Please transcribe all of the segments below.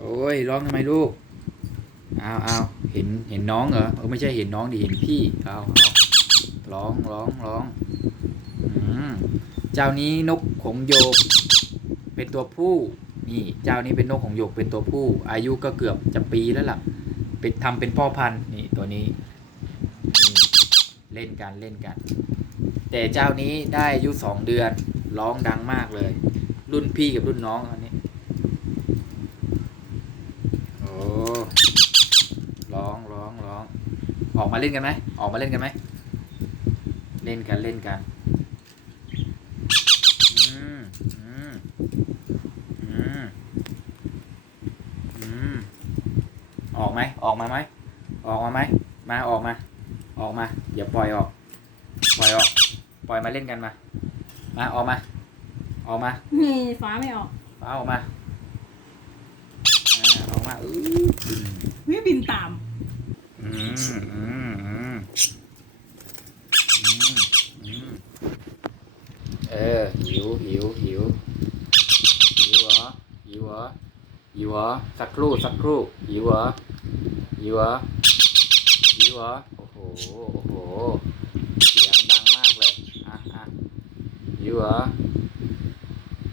โอ้ยร้องทำไมลูกเอาเอาเห็นเห็นน้องเหรอเออไม่ใช่เห็นน้องดิเห็นพี่เอาเอาร้องร้องร้องอืมเจ้านี้นกขงโยก เป็นตัวผู้นี่เจ้านี้เป็นนกของโยกเป็นตัวผู้ อายุก็เกือบจะปีแล้วล่ะเป็นทำเป็นพ่อพันธุ์นี่ตัวนี้เล่นกันเล่นกัน แต่เจ้านี้ได้อายุสองเดือนร้องดังมากเลย รุ่นพี่กับรุ่นน้องอันนี้ ร้องร้องร้อง ออกมาเล่นกันไหม ออกมาเล่นกันไหม เล่นกันเล่นกันอืมอืมอืมอืมออกไหม ออกมาไหม ออกมาไหม มาออกมา ออกมาอย่าปล่อยออก ปล่อยออก ปล่อยมาเล่นกันมา มาออกมา ออกมา นี่ฟ้าไม่ออก ฟ้าออกมาอ่า อื้อวิบินตามอืมอืมอืมอืมอืมเออหิวหิวหิวหิวเหรอหิวเหรอหิวเหรอสักครู่สักครู่หิวเหรอหิวเหรอหิวเหรอโอ้โหโอ้โหเสียงดังมากเลยอะอะหิวเหรอ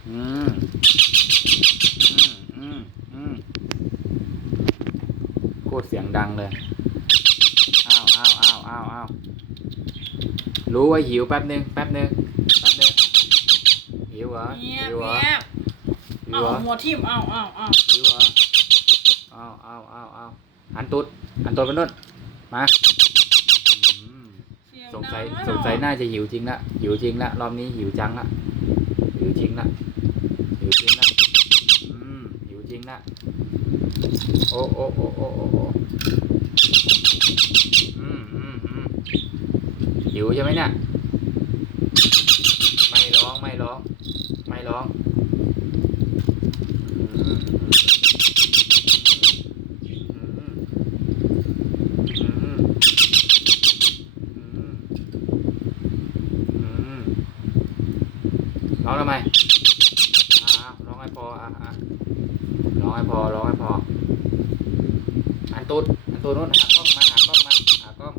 อืมอืมอืมอืม โคตรเสียงดังเลย อ้าวอ้าวอ้าวอ้าวอ้าวรู้ว่าหิวแป๊บนึงแป๊บนึงแป๊บนึงหิวเหรอเงียบหิวเหรอเงียบหิเอาวเหรอหัวทิ่มเอาเอาเอาหิวเหรออ้าวอ้าวอ้าวอ้าวหันตุดหันตุดไปนู่นมาอืมเสียสงสัยดัสงสัยน่าจะหิวจริงละหิวจริงละรอบนี้หิวจังละหิวจริงละหิวจริงละอืมหิวจ ริงละโอ้โอ้โอ้โอ้โอ้อืมอืมอืมหิวใช่ไหมเนี่ยไม่ร้องไม่ร้อง ไม่ร้องร้องทำไม พออะอะร้องให้พอร้องให้พอ อันตุดอันตูดนู้นหากล้องมาหากล้องมาหากล้อง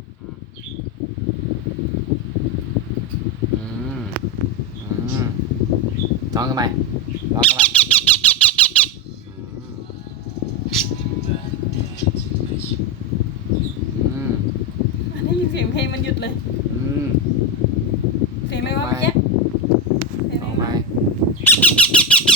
อืมอืมร้องทำไมร้องทำไมได้ยินเสียงเพลงมันหยุดเลย อืมเสียงอะไรวะเมื่อกี้เสียงอะไรว